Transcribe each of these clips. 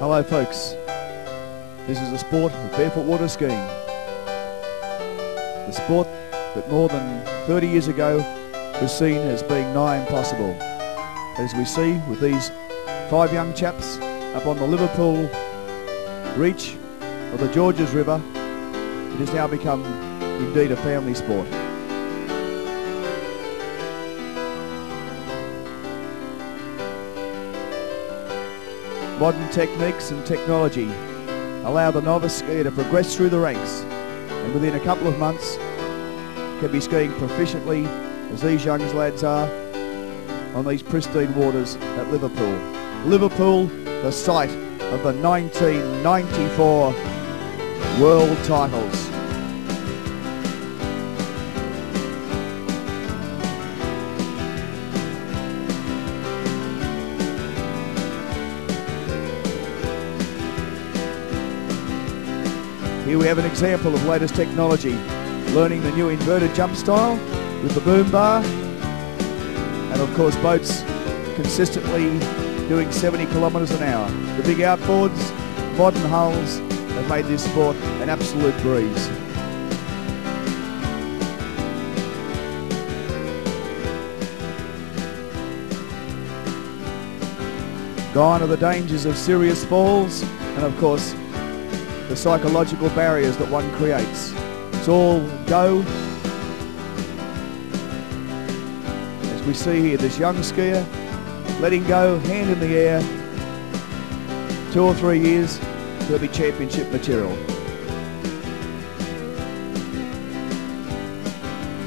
Hello folks, this is the sport of barefoot water skiing. The sport that more than 30 years ago was seen as being nigh impossible. As we see with these 5 young chaps up on the Liverpool reach of the Georges River, it has now become indeed a family sport. Modern techniques and technology allow the novice skier to progress through the ranks, and within a couple of months can be skiing proficiently as these young lads are on these pristine waters at Liverpool. Liverpool, the site of the 1994 World titles. Here we have an example of latest technology, learning the new inverted jump style with the boom bar, and of course boats consistently doing 70 kilometres an hour. The big outboards, modern hulls have made this sport an absolute breeze. Gone are the dangers of serious falls, and of course the psychological barriers that one creates. It's all go. As we see here, this young skier letting go, hand in the air, 2 or 3 years, he'll be championship material.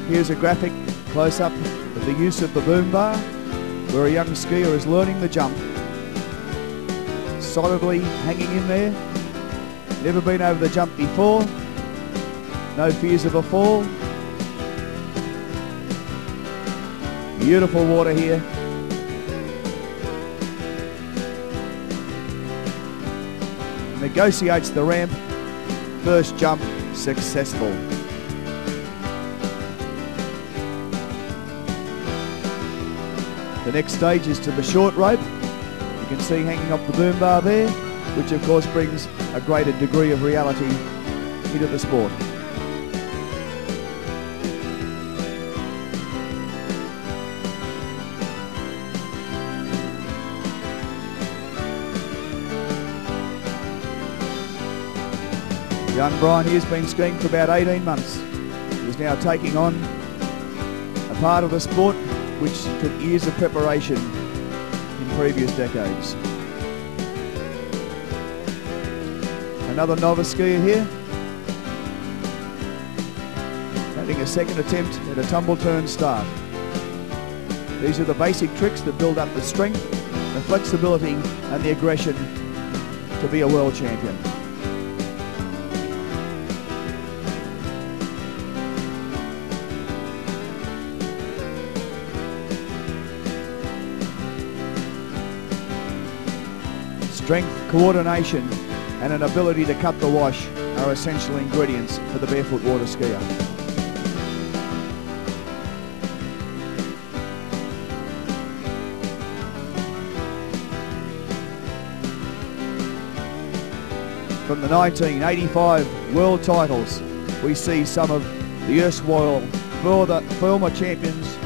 Here's a graphic close-up of the use of the boom bar, where a young skier is learning the jump, solidly hanging in there. Never been over the jump before, no fears of a fall. Beautiful water here. Negotiates the ramp, first jump successful. The next stage is to the short rope. You can see hanging off the boom bar there, which of course brings a greater degree of reality into the sport. Young Brian here's been skiing for about 18 months. He is now taking on a part of the sport which took years of preparation in previous decades. Another novice skier here, having a second attempt at a tumble turn start. These are the basic tricks that build up the strength, the flexibility and the aggression to be a world champion. Strength, coordination and an ability to cut the wash are essential ingredients for the barefoot water skier. From the 1985 World titles, we see some of the erstwhile former champions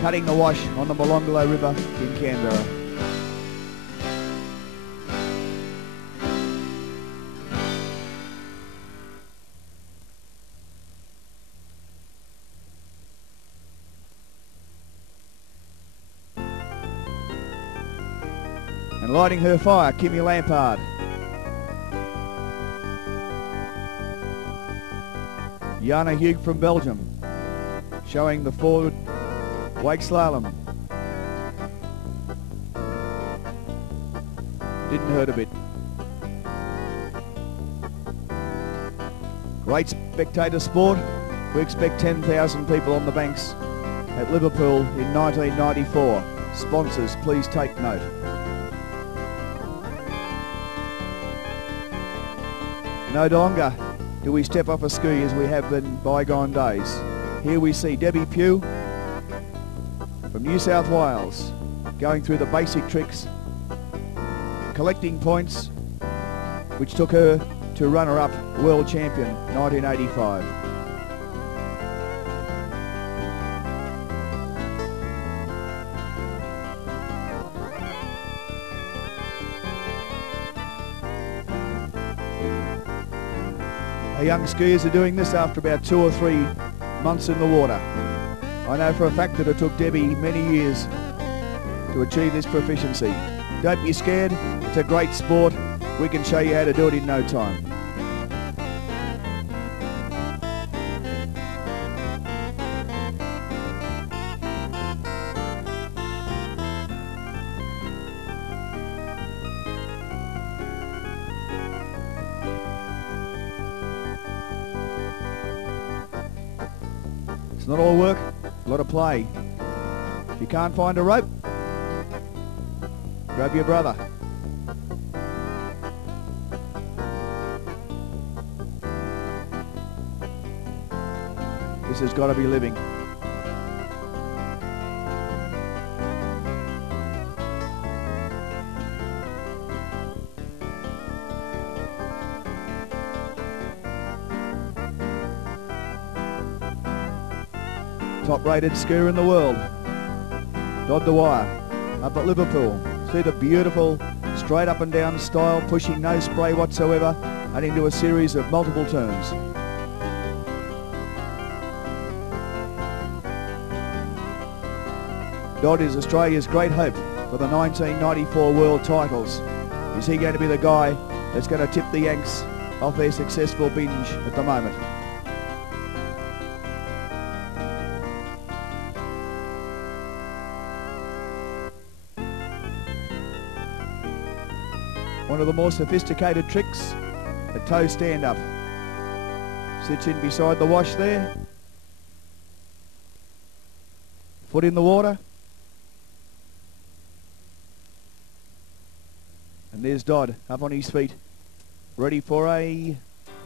cutting the wash on the Molonglo River in Canberra. And lighting her fire, Kimmy Lampard. Jana Hugh from Belgium, showing the forward wake slalom. Didn't hurt a bit. Great spectator sport. We expect 10,000 people on the banks at Liverpool in 1994. Sponsors, please take note. No longer do we step off a ski as we have in bygone days. Here we see Debbie Pugh from New South Wales going through the basic tricks, collecting points which took her to runner-up world champion 1985. Our young skiers are doing this after about 2 or 3 months in the water. I know for a fact that it took Debbie many years to achieve this proficiency. Don't be scared, it's a great sport. We can show you how to do it in no time. It's not all work, a lot of play. If you can't find a rope, grab your brother. This has got to be living. Top-rated skier in the world. Dod the wire, up at Liverpool. See the beautiful straight up and down style, pushing no spray whatsoever, and into a series of multiple turns. Dodd is Australia's great hope for the 1994 World titles. Is he going to be the guy that's going to tip the Yanks off their successful binge at the moment? One of the more sophisticated tricks, a toe stand-up. Sits in beside the wash there. Foot in the water. And there's Dodd up on his feet, ready for a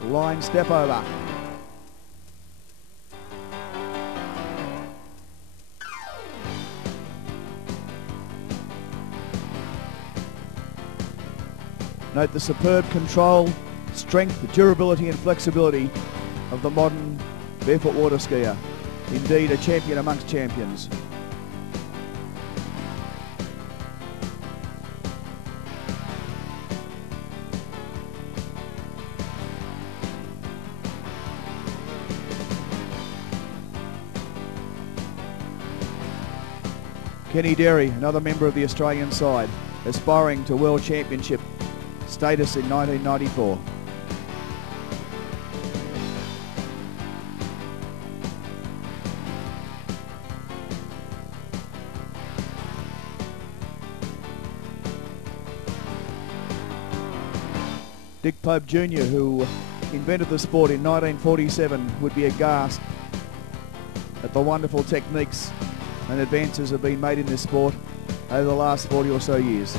line step over. Note the superb control, strength, durability and flexibility of the modern barefoot water skier. Indeed, a champion amongst champions. Kenny Derry, another member of the Australian side, aspiring to World Championship status in 1994. Dick Pope Jr., who invented the sport in 1947, would be aghast at the wonderful techniques and advances have been made in this sport over the last 40 or so years.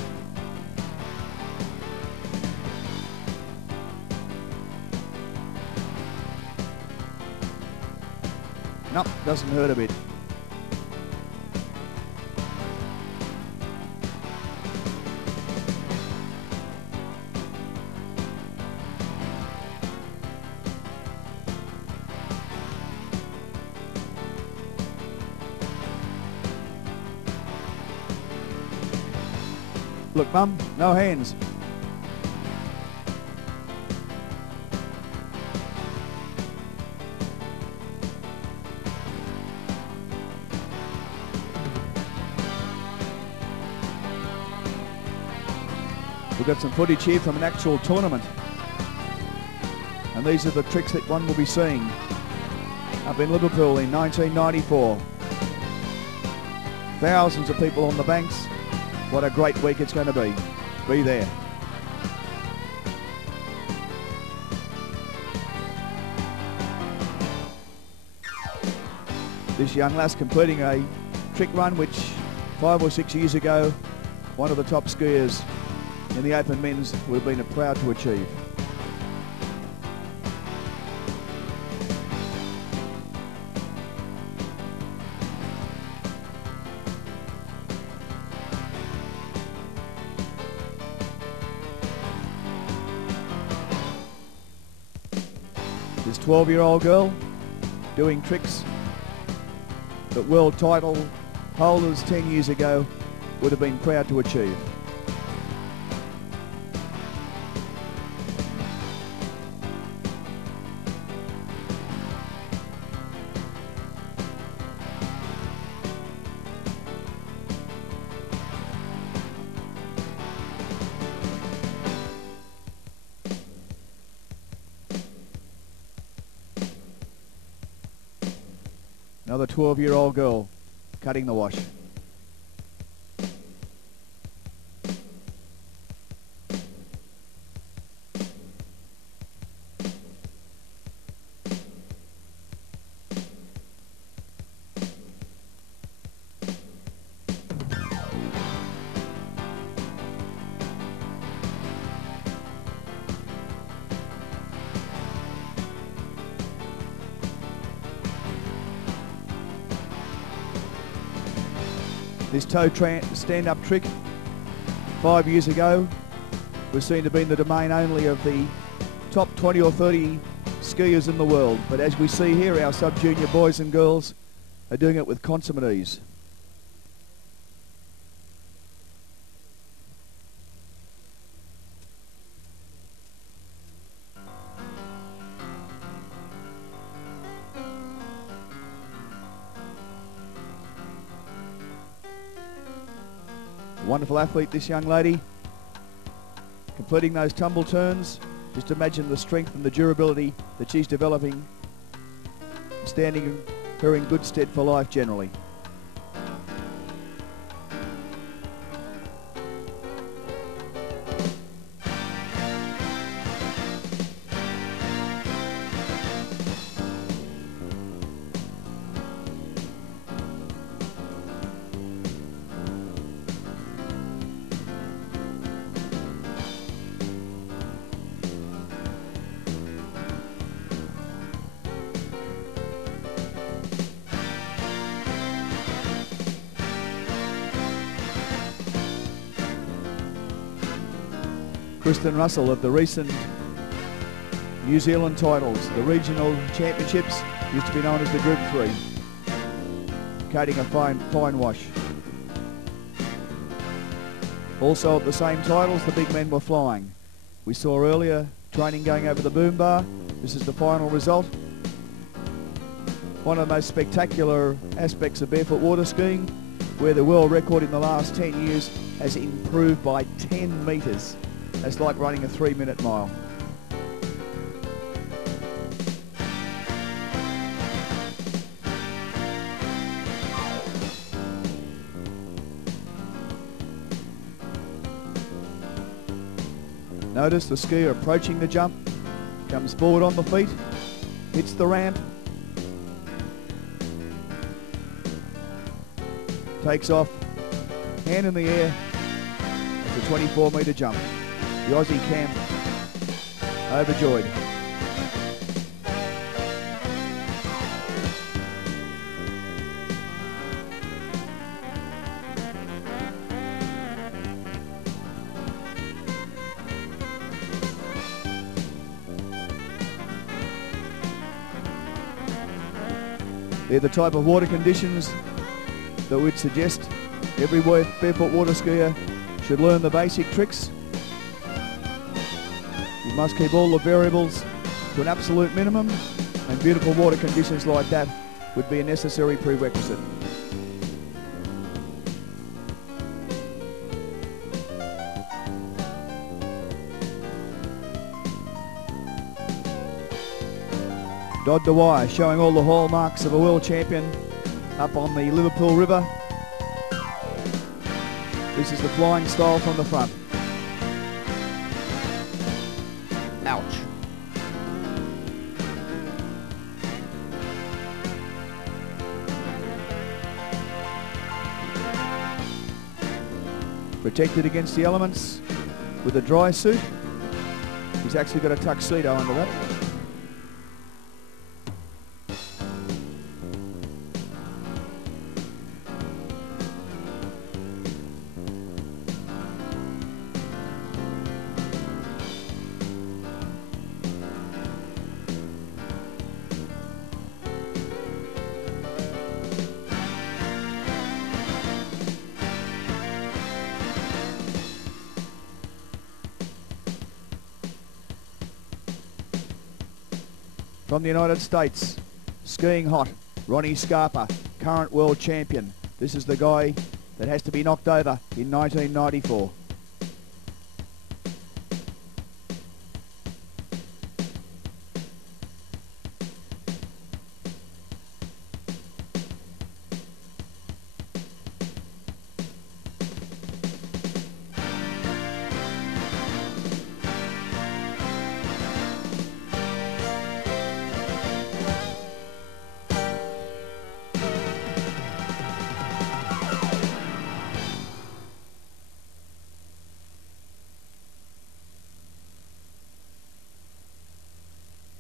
Nope, doesn't hurt a bit. Look, Mum, no hands. We've got some footage here from an actual tournament. And these are the tricks that one will be seeing up in Liverpool in 1994. Thousands of people on the banks. What a great week it's going to be. Be there. This young lass completing a trick run which 5 or 6 years ago one of the top skiers in the open men's would have been proud to achieve. This 12-year-old girl doing tricks that world title holders 10 years ago would have been proud to achieve. Another 12-year-old girl cutting the wash. This toe stand-up trick 5 years ago was seen to have been the domain only of the top 20 or 30 skiers in the world. But as we see here, our sub-junior boys and girls are doing it with consummate ease. Wonderful athlete, this young lady, completing those tumble turns. Just imagine the strength and the durability that she's developing, standing her in good stead for life generally. Kristen Russell of the recent New Zealand titles, the regional championships, used to be known as the Group 3. Cutting a fine wash. Also at the same titles, the big men were flying. We saw earlier training going over the boom bar. This is the final result. One of the most spectacular aspects of barefoot water skiing, where the world record in the last 10 years has improved by 10 metres. That's like running a 3-minute mile. Notice the skier approaching the jump, comes forward on the feet, hits the ramp, takes off, hand in the air. It's a 24-metre jump. The Aussie camp overjoyed. They're the type of water conditions that would suggest every barefoot water skier should learn the basic tricks. You must keep all the variables to an absolute minimum, and beautiful water conditions like that would be a necessary prerequisite. Dodd Dwyer showing all the hallmarks of a world champion up on the Liverpool River. This is the flying style from the front. Ouch. Protected against the elements with a dry suit. He's actually got a tuxedo under that. from the United States. Skiing hot, Ronnie Scarpa, current world champion. This is the guy that has to be knocked over in 1994.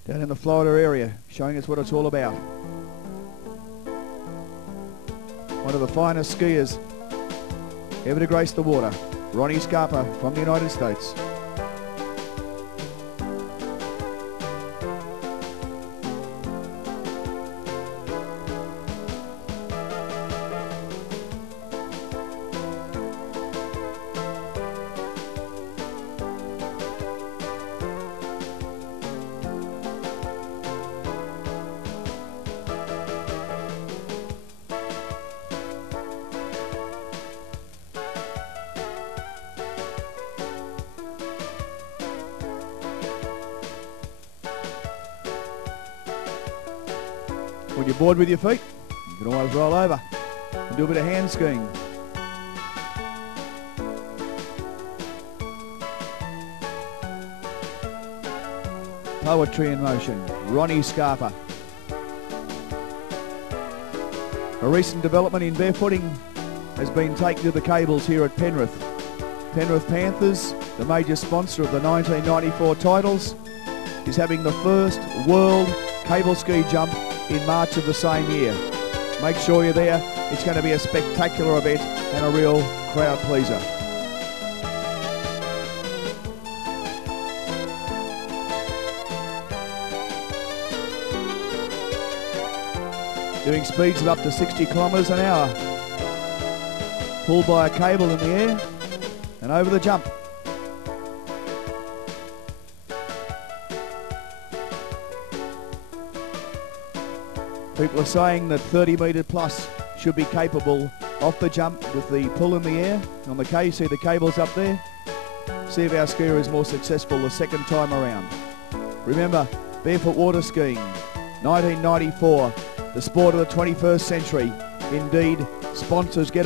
Down in the Florida area, showing us what it's all about. One of the finest skiers ever to grace the water, Ronnie Scarpa from the United States. When you're bored with your feet, you can always roll over and do a bit of hand skiing. Poetry in motion, Ronnie Scarpa. A recent development in barefooting has been taken to the cables here at Penrith. Penrith Panthers, the major sponsor of the 1994 titles, is having the first world cable ski jump in March of the same year. Make sure you're there. It's going to be a spectacular event and a real crowd pleaser. Doing speeds of up to 60 kilometres an hour. Pulled by a cable in the air and over the jump. People are saying that 30 metre plus should be capable off the jump with the pull in the air. On the K, you see the cables up there. See if our skier is more successful the second time around. Remember, barefoot water skiing, 1994, the sport of the 21st century. Indeed, sponsors get